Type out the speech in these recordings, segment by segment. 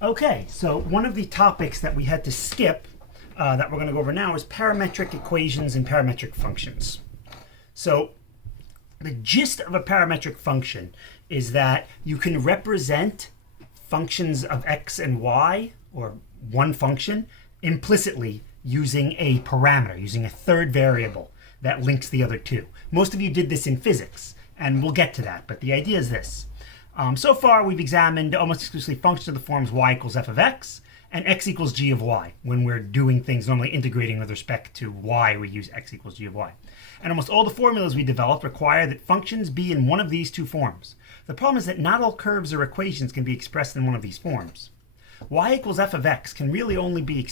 Okay, so one of the topics that we had to skip that we're going to go over now is parametric equations and parametric functions. So the gist of a parametric function is that you can represent functions of x and y, or one function, implicitly using a parameter, using a third variable that links the other two. Most of you did this in physics, and we'll get to that, but the idea is this. So far, we've examined almost exclusively functions of the forms y equals f of x and x equals g of y. When we're doing things normally integrating with respect to y, we use x equals g of y. And almost all the formulas we developed require that functions be in one of these two forms. The problem is that not all curves or equations can be expressed in one of these forms. Y equals f of x can really only be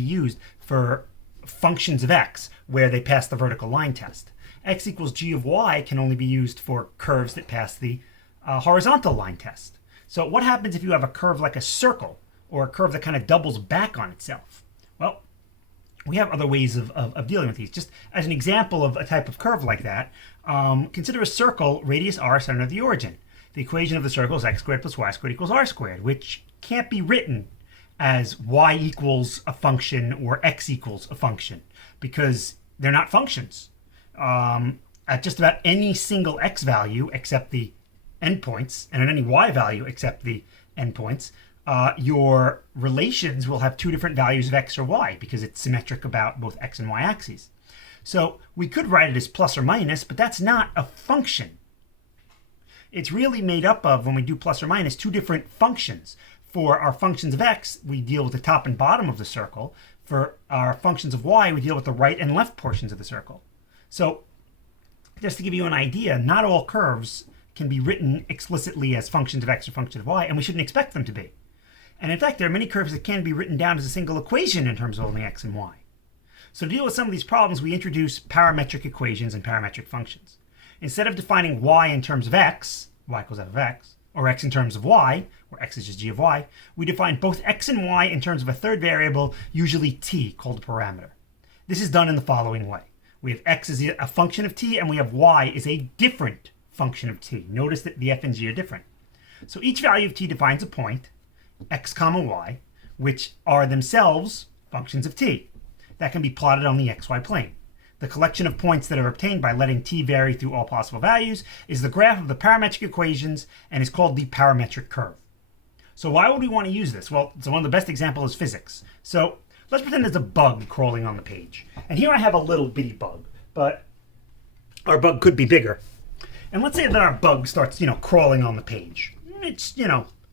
used for functions of x where they pass the vertical line test. X equals g of y can only be used for curves that pass the horizontal line test. So what happens if you have a curve like a circle, or a curve that kind of doubles back on itself? Well, we have other ways of dealing with these. Just as an example of a type of curve like that, consider a circle, radius r, center of the origin. The equation of the circle is x squared plus y squared equals r squared, which can't be written as y equals a function or x equals a function, because they're not functions. At just about any single x value except the endpoints, and at any y value except the endpoints, your relations will have two different values of x or y because it's symmetric about both x and y axes. So we could write it as plus or minus, but that's not a function. It's really made up of, when we do plus or minus, two different functions. For our functions of x, we deal with the top and bottom of the circle. For our functions of y, we deal with the right and left portions of the circle. So just to give you an idea, not all curves can be written explicitly as functions of x or functions of y, and we shouldn't expect them to be. And in fact, there are many curves that can be written down as a single equation in terms of only x and y. So to deal with some of these problems, we introduce parametric equations and parametric functions. Instead of defining y in terms of x, y equals f of x, or x in terms of y, where x is just g of y, we define both x and y in terms of a third variable, usually t, called a parameter. This is done in the following way. We have x as a function of t, and we have y as a different function of t. Notice that the f and g are different. So each value of t defines a point, x comma y, which are themselves functions of t. That can be plotted on the xy plane. The collection of points that are obtained by letting t vary through all possible values is the graph of the parametric equations and is called the parametric curve. So why would we want to use this? Well, so one of the best examples is physics. So let's pretend there's a bug crawling on the page. And here I have a little bitty bug, but our bug could be bigger. And let's say that our bug starts, crawling on the page. It's,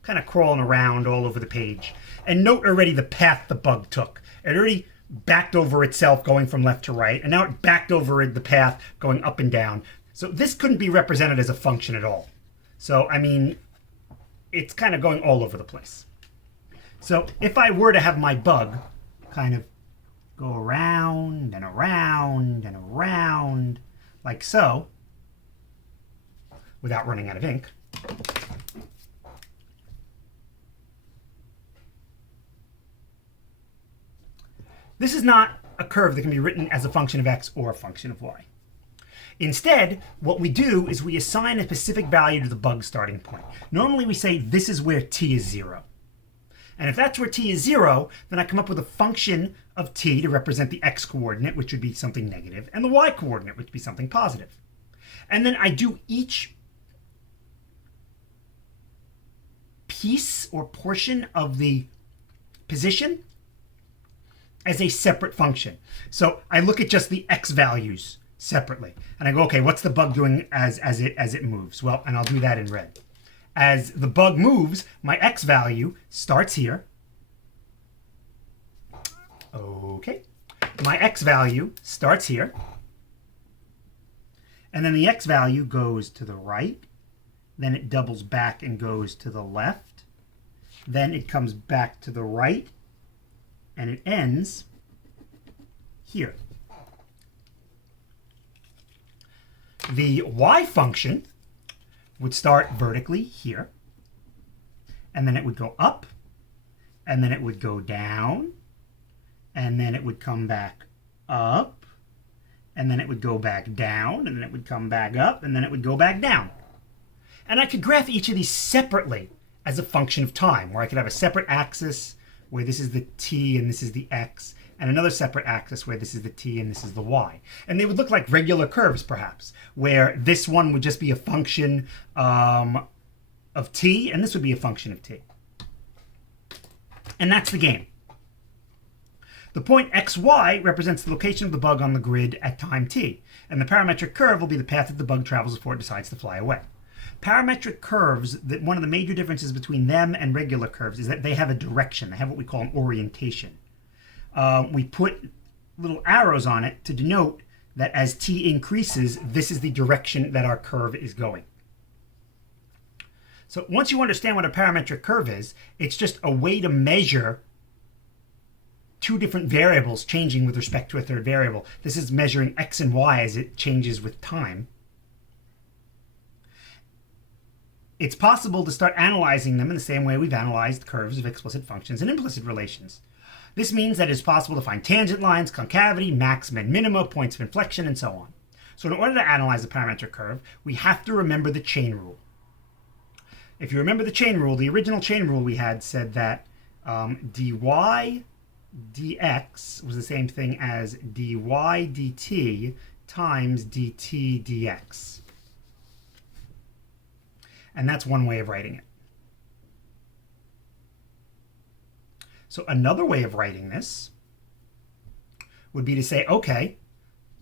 kind of crawling around all over the page. And note already the path the bug took. It already backed over itself going from left to right, and now it backed over the path going up and down. So this couldn't be represented as a function at all. So, it's kind of going all over the place. So if I were to have my bug kind of go around and around and around, like so, without running out of ink, this is not a curve that can be written as a function of x or a function of y. Instead, what we do is we assign a specific value to the bug starting point. Normally we say this is where t is 0. And if that's where t is 0, then I come up with a function of t to represent the x coordinate, which would be something negative, and the y coordinate, which would be something positive. And then I do each piece or portion of the position as a separate function. So I look at just the x values separately, and I go, okay, what's the bug doing as it moves? Well, and I'll do that in red. As the bug moves, my x value starts here. Okay. My x value starts here. And then the x value goes to the right. Then it doubles back and goes to the left. Then it comes back to the right. And it ends here. The y function would start vertically here, and then it would go up, and then it would go down, and then it would come back up, and then it would go back down, and then it would come back up, and then it would go back down. And I could graph each of these separately as a function of time, where I could have a separate axis where this is the t and this is the x, and another separate axis where this is the t and this is the y. And they would look like regular curves, perhaps, where this one would just be a function of t, and this would be a function of t. And that's the game. The point xy represents the location of the bug on the grid at time t, and the parametric curve will be the path that the bug travels before it decides to fly away. Parametric curves, one of the major differences between them and regular curves is that they have a direction. They have what we call an orientation. We put little arrows on it to denote that as t increases, this is the direction that our curve is going. So once you understand what a parametric curve is, it's just a way to measure two different variables changing with respect to a third variable. This is measuring x and y as it changes with time. It's possible to start analyzing them in the same way we've analyzed curves of explicit functions and implicit relations. This means that it's possible to find tangent lines, concavity, maxima and minima, points of inflection, and so on. So in order to analyze a parametric curve, we have to remember the chain rule. If you remember the chain rule, the original chain rule we had said that dy dx was the same thing as dy dt times dt dx. And that's one way of writing it. So another way of writing this would be to say, okay,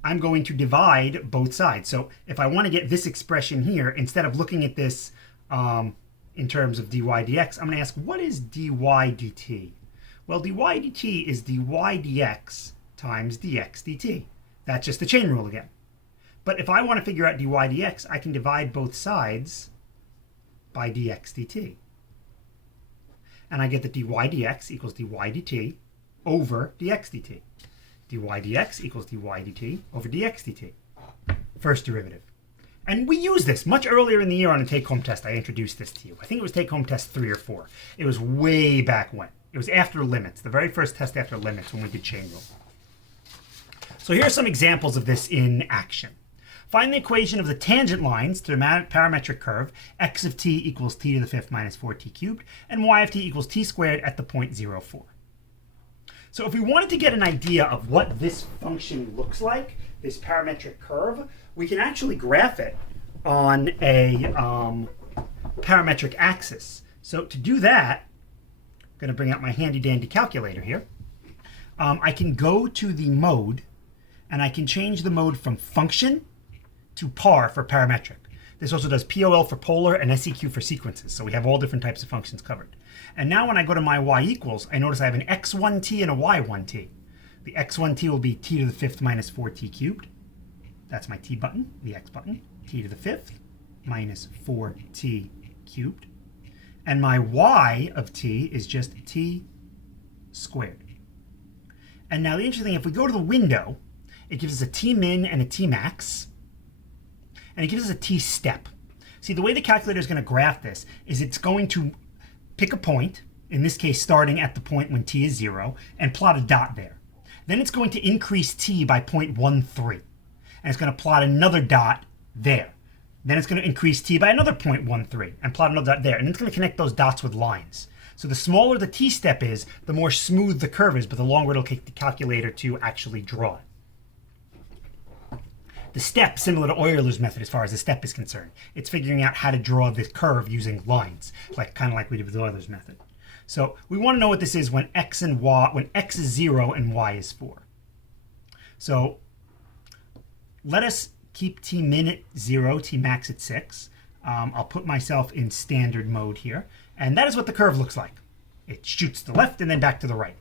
I'm going to divide both sides. So if I want to get this expression here, instead of looking at this in terms of dy dx, I'm going to ask, what is dy dt? Well, dy dt is dy dx times dx dt. That's just the chain rule again. But if I want to figure out dy dx, I can divide both sides by dx dt. And I get that dy dx equals dy dt over dx dt. dy dx equals dy dt over dx dt. First derivative. And we used this much earlier in the year on a take-home test. I introduced this to you. I think it was take-home test 3 or 4. It was way back when. It was after limits, the very first test after limits when we did chain rule. So here are some examples of this in action. Find the equation of the tangent lines to the parametric curve x of t equals t to the 5th minus 4t cubed, and y of t equals t squared at the point 0, 4. So if we wanted to get an idea of what this function looks like, this parametric curve, we can actually graph it on a parametric axis. So to do that, I'm going to bring out my handy dandy calculator here. I can go to the mode, and I can change the mode from function to par for parametric. This also does POL for polar and SEQ for sequences, so we have all different types of functions covered. And now when I go to my y equals, I notice I have an x1t and a y1t. The x1t will be t to the 5th minus 4t cubed. That's my t button, the x button. T to the 5th minus 4t cubed. And my y of t is just t squared. And now the interesting thing, if we go to the window, it gives us a t min and a t max. And it gives us a t-step. See, the way the calculator is going to graph this is it's going to pick a point, in this case starting at the point when t is 0, and plot a dot there. Then it's going to increase t by 0.13. And it's going to plot another dot there. Then it's going to increase t by another 0.13 and plot another dot there. And it's going to connect those dots with lines. So the smaller the t-step is, the more smooth the curve is, but the longer it'll take the calculator to actually draw it. The step, similar to Euler's method as far as the step is concerned. It's figuring out how to draw the curve using lines, kind of like we did with Euler's method. So we want to know what this is when x is 0 and y is 4. So let us keep t min at 0, t max at 6. I'll put myself in standard mode here. And that is what the curve looks like. It shoots to the left and then back to the right.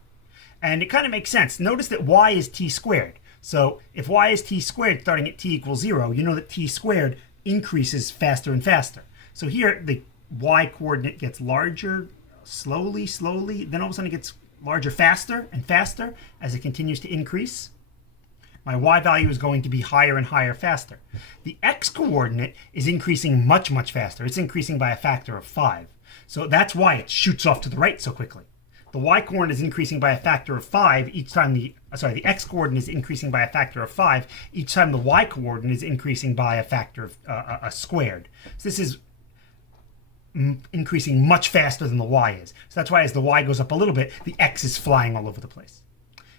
And it kind of makes sense. Notice that y is t squared. So if y is t squared starting at t equals 0, you know that t squared increases faster and faster. So here the y coordinate gets larger, slowly, then all of a sudden it gets larger faster and faster as it continues to increase. My y value is going to be higher and higher faster. The x coordinate is increasing much, much faster. It's increasing by a factor of 5. So that's why it shoots off to the right so quickly. The y coordinate is increasing by a factor of 5 each time the x coordinate is increasing by a factor of 5 each time the y coordinate is increasing by a factor of squared. So this is increasing much faster than the y is. So that's why as the y goes up a little bit, the x is flying all over the place.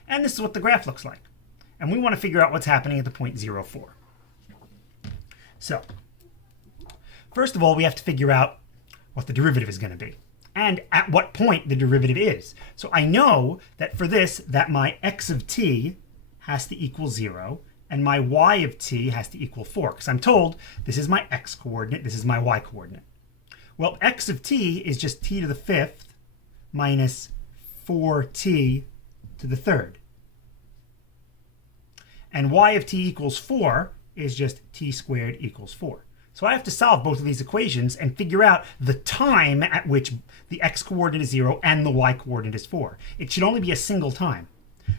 And this is what the graph looks like. And we want to figure out what's happening at the point 0, 4. So, first of all, we have to figure out what the derivative is going to be and at what point the derivative is. So I know that for this, that my x of t has to equal 0 and my y of t has to equal 4, because I'm told this is my x coordinate, this is my y coordinate. Well, x of t is just t to the 5th minus 4t to the 3rd. And y of t equals 4 is just t squared equals 4. So I have to solve both of these equations and figure out the time at which the x-coordinate is 0 and the y-coordinate is 4. It should only be a single time.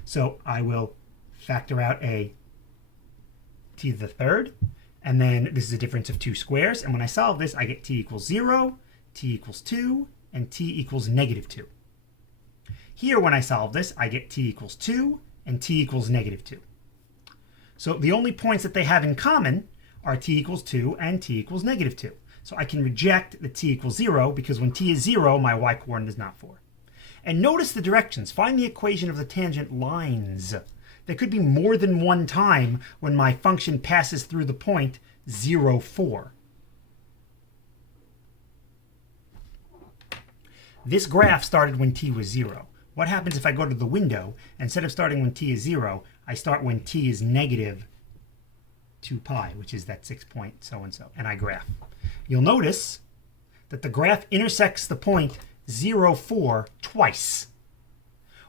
So I will factor out a t to the 3rd, and then this is a difference of 2 squares. And when I solve this, I get t equals 0, t equals 2, and t equals negative 2. Here, when I solve this, I get t equals 2 and t equals negative 2. So the only points that they have in common are t equals 2 and t equals negative 2. So I can reject the t equals 0 because when t is 0, my y-coordinate is not 4. And notice the directions. Find the equation of the tangent lines. There could be more than one time when my function passes through the point 0, 4. This graph started when t was 0. What happens if I go to the window? Instead of starting when t is 0, I start when t is negative 2 pi, which is that 6 point so-and-so, and I graph. You'll notice that the graph intersects the point 0, 4 twice.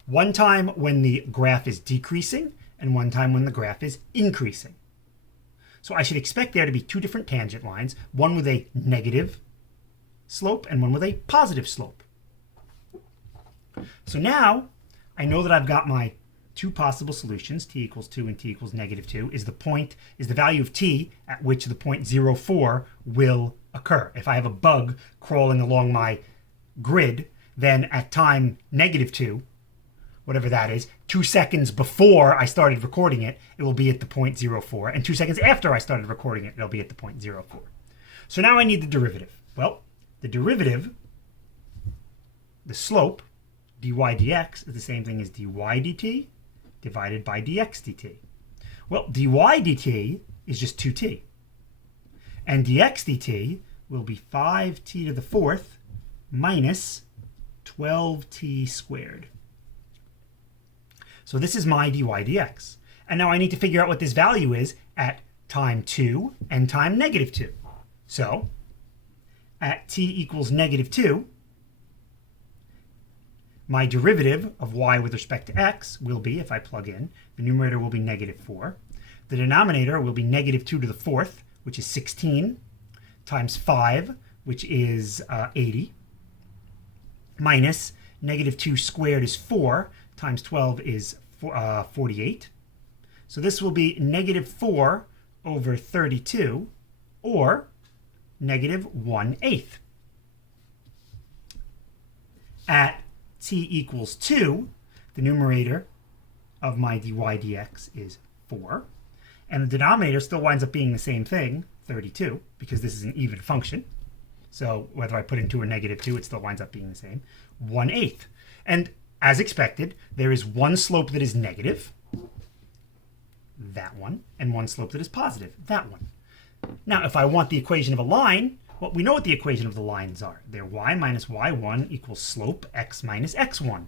One time when the graph is decreasing, and one time when the graph is increasing. So I should expect there to be two different tangent lines, one with a negative slope and one with a positive slope. So now I know that I've got my two possible solutions, t equals 2 and t equals negative 2, is the value of t at which the point 0, 4 will occur. If I have a bug crawling along my grid, then at time negative 2, whatever that is, 2 seconds before I started recording it, it will be at the point 0, 4, and 2 seconds after I started recording it, it'll be at the point 0, 4. So now I need the derivative. Well, the derivative, the slope, dy dx, is the same thing as dy dt divided by dx dt. Well, dy dt is just 2t. And dx dt will be 5t to the 4th minus 12t squared. So this is my dy dx. And now I need to figure out what this value is at time 2 and time negative 2. So at t equals negative 2, my derivative of y with respect to x will be, if I plug in, the numerator will be negative 4. The denominator will be negative 2 to the 4th, which is 16, times 5, which is 80, minus negative 2 squared is 4, times 12 is 48. So this will be negative 4 over 32, or negative 1/8. At t equals 2, the numerator of my dy dx is 4. And the denominator still winds up being the same thing, 32, because this is an even function. So whether I put in 2 or negative 2, it still winds up being the same. 1/8. And as expected, there is one slope that is negative, that one, and one slope that is positive, that one. Now, if I want the equation of a line, well, we know what the equation of the lines are. They're y minus y1 equals slope x minus x1.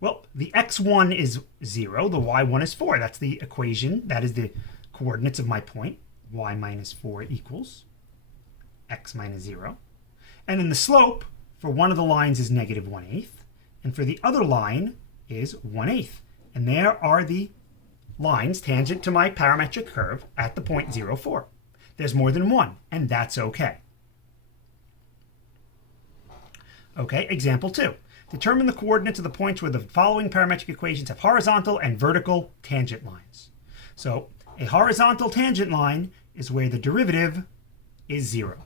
Well, the x1 is 0, the y1 is 4. That's the equation. That is the coordinates of my point. Y minus 4 equals x minus 0. And then the slope for one of the lines is negative 1/8. And for the other line is 1/8. And there are the lines tangent to my parametric curve at the point 0, 4. There's more than one, and that's okay. Okay, example 2. Determine the coordinates of the points where the following parametric equations have horizontal and vertical tangent lines. So a horizontal tangent line is where the derivative is 0.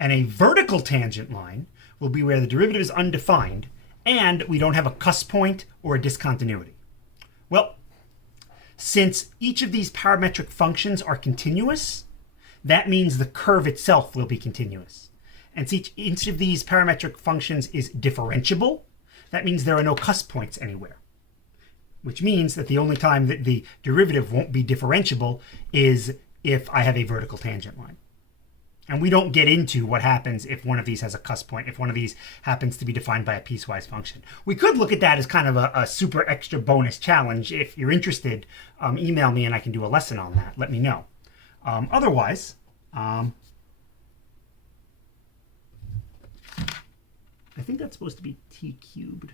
And a vertical tangent line will be where the derivative is undefined and we don't have a cusp point or a discontinuity. Well, since each of these parametric functions are continuous, that means the curve itself will be continuous. And since each of these parametric functions is differentiable, that means there are no cusp points anywhere, which means that the only time that the derivative won't be differentiable is if I have a vertical tangent line. And we don't get into what happens if one of these has a cusp point, if one of these happens to be defined by a piecewise function. We could look at that as kind of a super extra bonus challenge. If you're interested, email me and I can do a lesson on that. Let me know. Otherwise, I think that's supposed to be t cubed.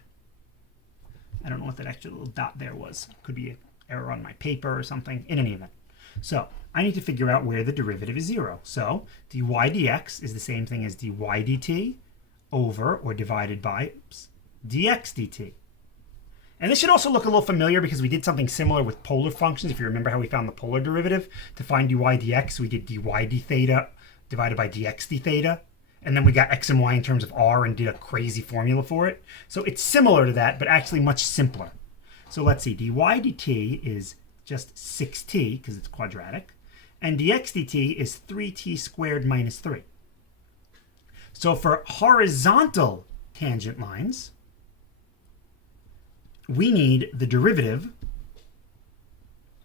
I don't know what that extra little dot there was. Could be an error on my paper or something. In any event. So I need to figure out where the derivative is 0. So dy dx is the same thing as dy dt over or divided by dx dt. And this should also look a little familiar because we did something similar with polar functions. If you remember how we found the polar derivative, to find dy dx, we did dy d theta divided by dx d theta. And then we got x and y in terms of r and did a crazy formula for it. So it's similar to that, but actually much simpler. So let's see, dy dt is just 6t because it's quadratic, and dx dt is 3t squared minus 3. So for horizontal tangent lines, we need the derivative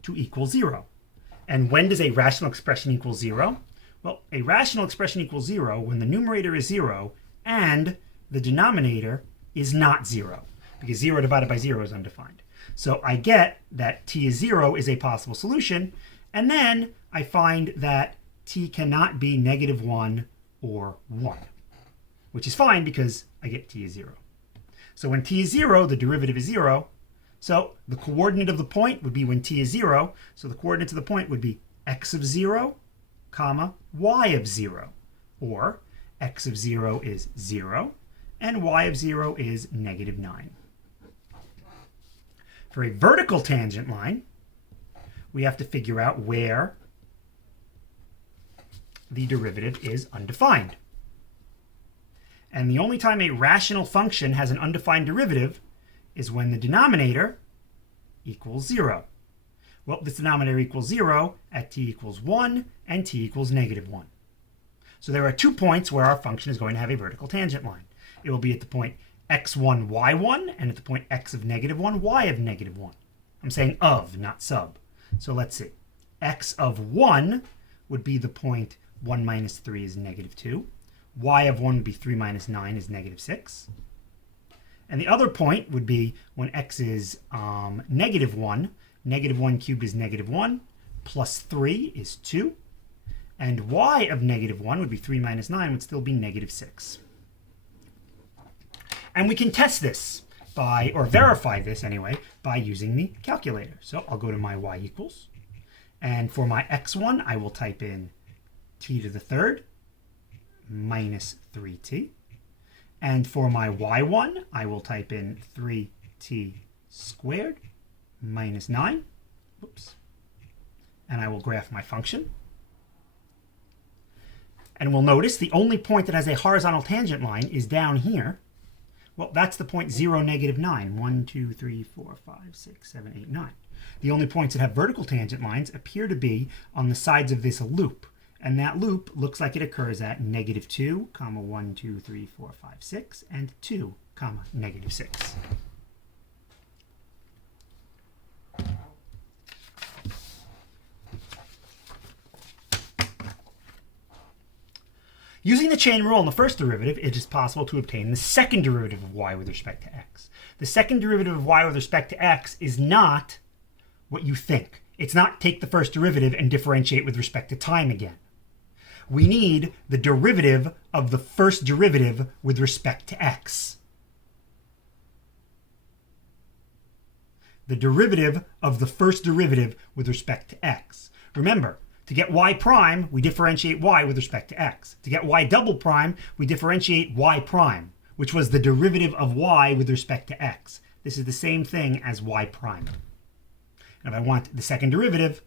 to equal 0. And when does a rational expression equal 0? Well, a rational expression equals 0 when the numerator is 0 and the denominator is not 0, because 0 divided by 0 is undefined. So I get that t is 0 is a possible solution, and then I find that t cannot be -1 or 1, which is fine because I get t is 0. So when t is 0, the derivative is 0. So the coordinate of the point would be when t is 0. So the coordinates of the point would be x of 0, comma, y of 0. Or x of 0 is 0, and y of 0 is -9. For a vertical tangent line, we have to figure out where the derivative is undefined. And the only time a rational function has an undefined derivative is when the denominator equals 0. Well, this denominator equals 0 at t equals 1 and t equals -1. So there are 2 points where our function is going to have a vertical tangent line. It will be at the point x1, y1, and at the point x of -1, y of -1. I'm saying of, not sub. So let's see. X of 1 would be the point 1 minus 3 is -2. Y of 1 would be 3 minus 9 is -6. And the other point would be when x is -1. -1 cubed is -1, plus 3 is 2. And y of -1 would be 3 minus 9 would still be -6. And we can test this by, or verify this anyway, by using the calculator. So I'll go to my y equals. And for my x1, I will type in t to the third minus 3t. And for my y1, I will type in 3t squared minus 9. Oops. And I will graph my function. And we'll notice the only point that has a horizontal tangent line is down here. Well, that's the point 0, -9. 1, 2, 3, 4, 5, 6, 7, 8, 9. The only points that have vertical tangent lines appear to be on the sides of this loop. And that loop looks like it occurs at -2, 1, 2, 3, 4, 5, 6, and 2, -6. Using the chain rule on the first derivative, it is possible to obtain the second derivative of y with respect to x. The second derivative of y with respect to x is not what you think. It's not take the first derivative and differentiate with respect to time again. We need the derivative of the first derivative with respect to x. The derivative of the first derivative with respect to x. Remember, to get y prime, we differentiate y with respect to x. To get y double prime, we differentiate y prime, which was the derivative of y with respect to x. This is the same thing as y prime. And if I want the second derivative,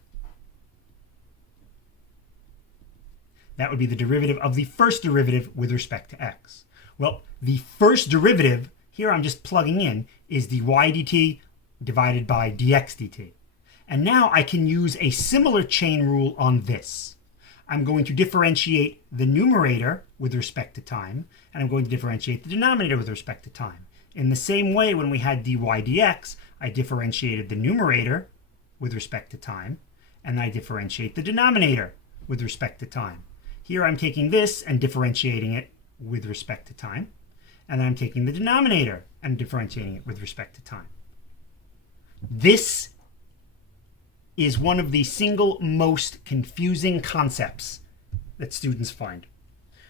that would be the derivative of the first derivative with respect to x. Well, the first derivative, here I'm just plugging in, is dy dt divided by dx dt. And now I can use a similar chain rule on this. I'm going to differentiate the numerator with respect to time, and I'm going to differentiate the denominator with respect to time. In the same way, when we had dy dx, I differentiated the numerator with respect to time, and I differentiate the denominator with respect to time. Here I'm taking this and differentiating it with respect to time, and then I'm taking the denominator and differentiating it with respect to time. This is one of the single most confusing concepts that students find,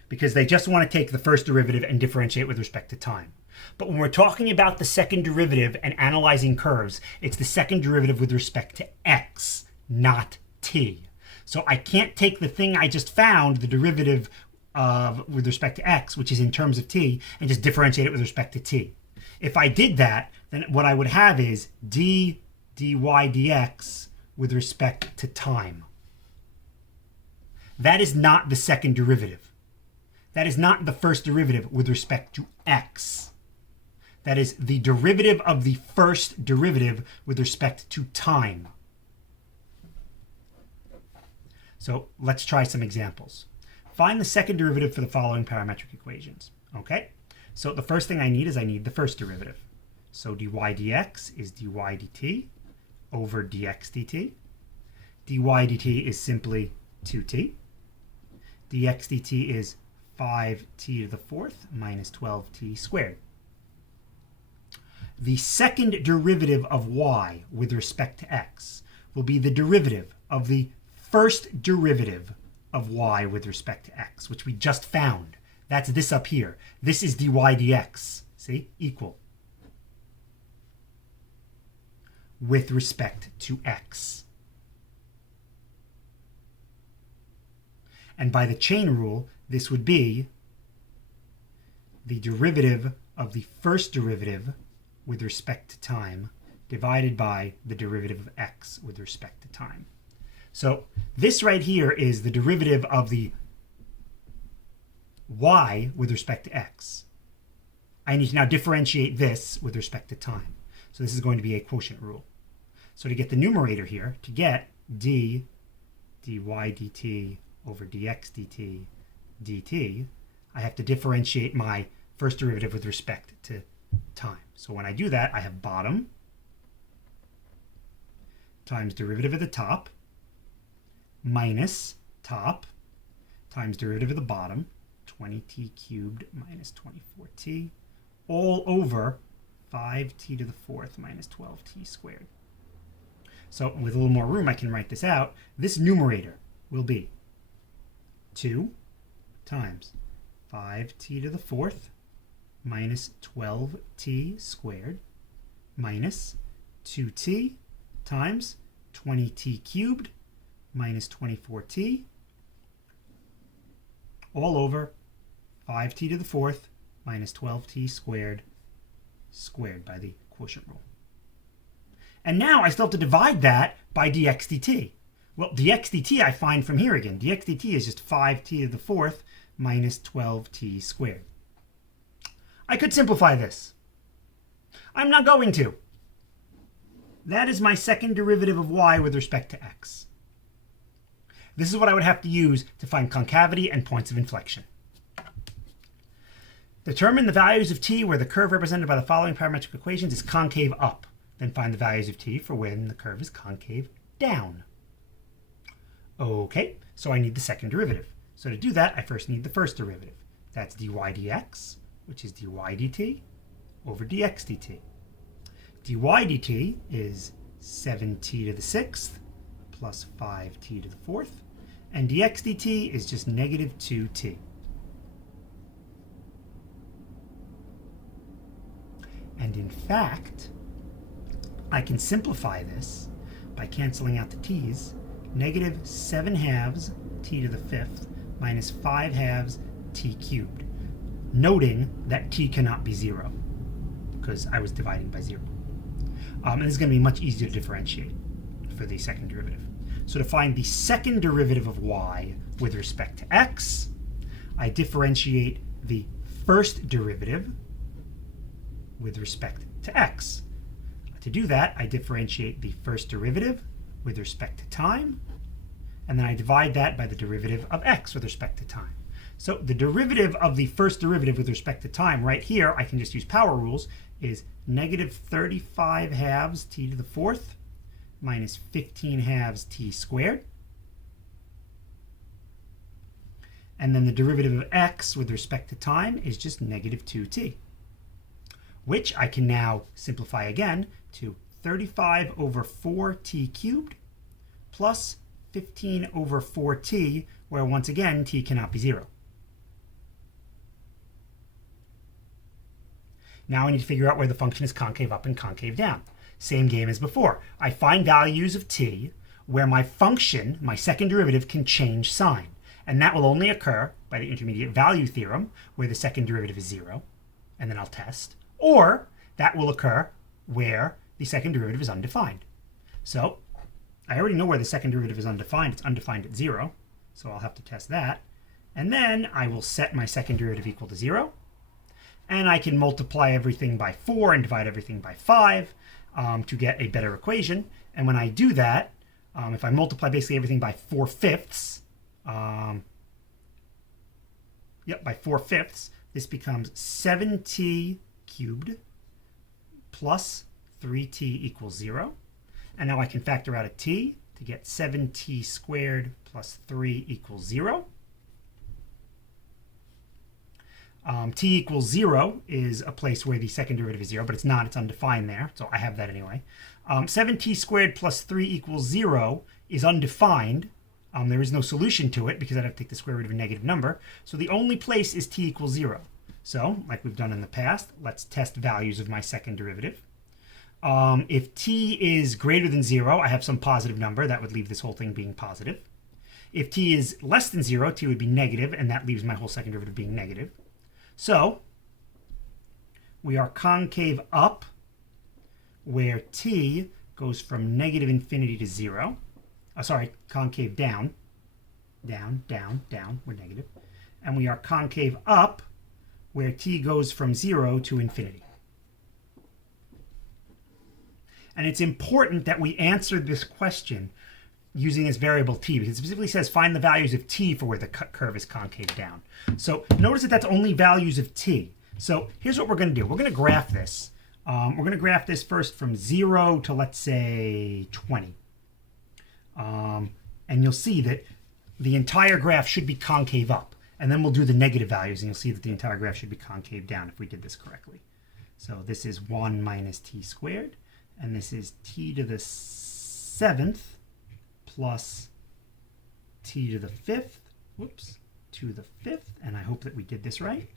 because they just want to take the first derivative and differentiate with respect to time. But when we're talking about the second derivative and analyzing curves, it's the second derivative with respect to x, not t. So I can't take the thing I just found, the derivative with respect to x, which is in terms of t, and just differentiate it with respect to t. If I did that, then what I would have is dy dx with respect to time. That is not the second derivative. That is not the first derivative with respect to x. That is the derivative of the first derivative with respect to time. So let's try some examples. Find the second derivative for the following parametric equations. Okay, so the first thing I need is I need the first derivative. So dy dx is dy dt over dx dt. dy dt is simply 2t. dx dt is 5t to the fourth minus 12t squared. The second derivative of y with respect to x will be the derivative of the first derivative of y with respect to x, which we just found. That's this up here. This is dy dx. See? Equal. With respect to x. And by the chain rule, this would be the derivative of the first derivative with respect to time divided by the derivative of x with respect to time. So this right here is the derivative of the y with respect to x. I need to now differentiate this with respect to time. So this is going to be a quotient rule. So to get the numerator here, to get dy dt over dx dt, I have to differentiate my first derivative with respect to time. So when I do that, I have bottom times derivative of the top minus top times derivative of the bottom, 20t cubed minus 24t, all over 5t to the fourth minus 12t squared. So with a little more room, I can write this out. This numerator will be 2 times 5t to the fourth minus 12t squared minus 2t times 20t cubed minus 24t all over 5t to the fourth minus 12t squared by the quotient rule. And now I still have to divide that by dx dt. Well, dx dt I find from here again. dx dt is just 5t to the fourth minus 12t squared. I could simplify this. I'm not going to. That is my second derivative of y with respect to x. This is what I would have to use to find concavity and points of inflection. Determine the values of t where the curve represented by the following parametric equations is concave up. Then find the values of t for when the curve is concave down. Okay, so I need the second derivative. So to do that, I first need the first derivative. That's dy dx, which is dy dt over dx dt. dy dt is 7t to the sixth plus 5t to the fourth, and dx dt is just negative 2t. And in fact, I can simplify this by canceling out the t's. Negative 7 halves t to the fifth minus 5 halves t cubed, noting that t cannot be 0 because I was dividing by 0. And this is going to be much easier to differentiate for the second derivative. So to find the second derivative of y with respect to x, I differentiate the first derivative with respect to x. To do that, I differentiate the first derivative with respect to time, and then I divide that by the derivative of x with respect to time. So the derivative of the first derivative with respect to time right here, I can just use power rules, is negative 35 halves t to the fourth minus 15 halves t squared. And then the derivative of x with respect to time is just negative 2t, which I can now simplify again to 35 over 4t cubed plus 15 over 4t, where once again t cannot be 0. Now I need to figure out where the function is concave up and concave down. Same game as before. I find values of t where my function, my second derivative, can change sign. And that will only occur by the intermediate value theorem, where the second derivative is 0, and then I'll test. Or that will occur where the second derivative is undefined. So I already know where the second derivative is undefined. It's undefined at 0, so I'll have to test that. And then I will set my second derivative equal to 0. And I can multiply everything by 4 and divide everything by 5 to get a better equation. And when I do that, if I multiply basically everything by 4/5, by 4/5, this becomes 7t cubed plus 3t equals 0. And now I can factor out a t to get 7t squared plus 3 equals 0. T equals 0 is a place where the second derivative is 0, but it's not. It's undefined there, so I have that anyway. 7t squared plus 3 equals 0 is undefined. There is no solution to it because I'd have to take the square root of a negative number. So the only place is t equals 0. So, like we've done in the past, let's test values of my second derivative. If t is greater than 0, I have some positive number. That would leave this whole thing being positive. If t is less than 0, t would be negative, and that leaves my whole second derivative being negative. So we are concave up where t goes from negative infinity to 0. Concave down, down, down, down, we're negative. And we are concave up where t goes from 0 to infinity. And it's important that we answer this question using this variable t, because it specifically says find the values of t for where the curve is concave down. So notice that that's only values of t. So here's what we're going to do. We're going to graph this. We're going to graph this first from 0 to, let's say, 20. And you'll see that the entire graph should be concave up. And then we'll do the negative values, and you'll see that the entire graph should be concave down if we did this correctly. So this is 1 minus t squared, and this is t to the 7th plus t to the 5th, to the 5th, and I hope that we did this right.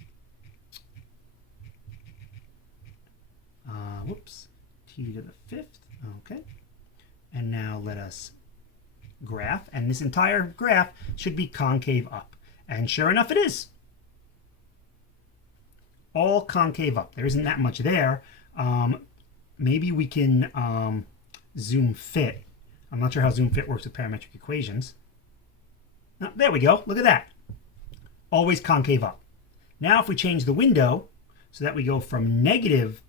T to the 5th, okay. And now let us graph, and this entire graph should be concave up. And sure enough, it is. All concave up. There isn't that much there. Maybe we can zoom fit. I'm not sure how zoom fit works with parametric equations. Oh, there we go. Look at that. Always concave up. Now if we change the window so that we go from negative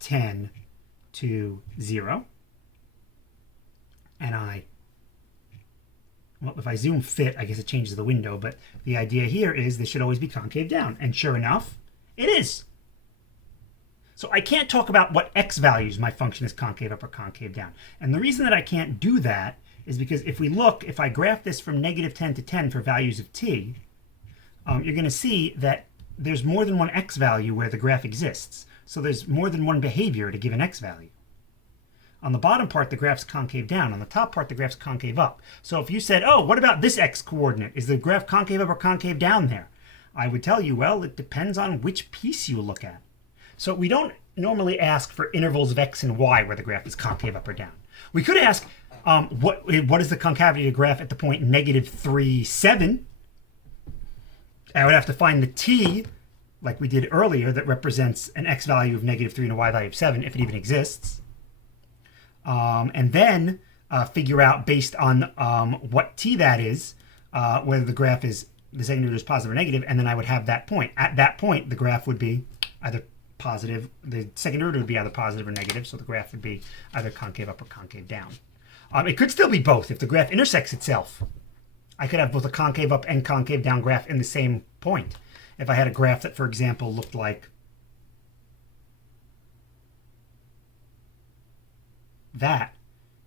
10 to 0, and if I zoom fit, I guess it changes the window, but the idea here is this should always be concave down. And sure enough, it is. So I can't talk about what x values my function is concave up or concave down. And the reason that I can't do that is because if I graph this from negative 10 to 10 for values of t, you're going to see that there's more than one x value where the graph exists. So there's more than one behavior at a given x value. On the bottom part, the graph's concave down. On the top part, the graph's concave up. So if you said, oh, what about this x coordinate? Is the graph concave up or concave down there? I would tell you, well, it depends on which piece you look at. So we don't normally ask for intervals of x and y where the graph is concave up or down. We could ask, what is the concavity of the graph at the point negative 3, 7? I would have to find the t, like we did earlier, that represents an x value of negative 3 and a y value of 7, if it even exists. And then figure out, based on what t that is, whether the graph is, the second derivative is positive or negative, and then I would have that point. At that point, the graph would be either positive, the second derivative would be either positive or negative, so the graph would be either concave up or concave down. It could still be both if the graph intersects itself. I could have both a concave up and concave down graph in the same point. If I had a graph that, for example, looked like that.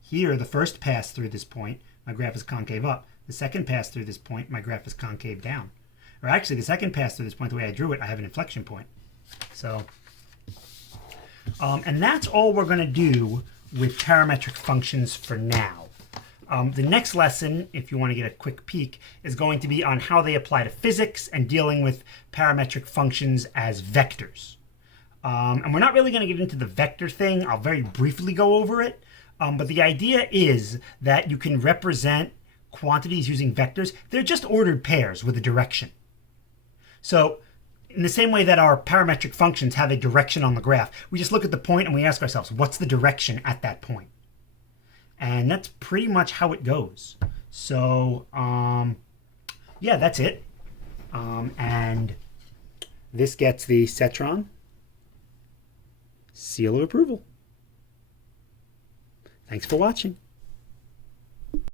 Here, the first pass through this point, my graph is concave up. The second pass through this point, my graph is concave down. Or actually, the second pass through this point, the way I drew it, I have an inflection point. So, and that's all we're going to do with parametric functions for now. The next lesson, if you want to get a quick peek, is going to be on how they apply to physics and dealing with parametric functions as vectors. And we're not really going to get into the vector thing. I'll very briefly go over it. But the idea is that you can represent quantities using vectors. They're just ordered pairs with a direction. So in the same way that our parametric functions have a direction on the graph, we just look at the point and we ask ourselves, what's the direction at that point? And that's pretty much how it goes. So, yeah, that's it. And this gets the Cetron seal of approval. Thanks for watching.